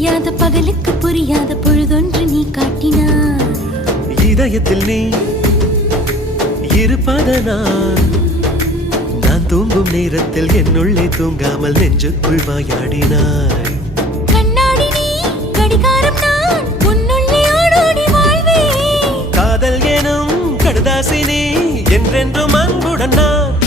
விடியாத பகலுக்கு புரியாத பொழுதொன்று நீ காட்டினாய். இதயத்தில் நீ இருப்பதனால் நான் தூங்கும் நேரத்தில் என்னுள்ளே தூங்காமல் நெஞ்சுக்குள் வாயாடினாய். கண்ணாடி நீ கடிகாரம் நான் உன்னுள்ளே ஓடோடி வாழ்வே. காதல் எனும் கடுதாசி நீ என்றென்றும் அன்புடன் நான்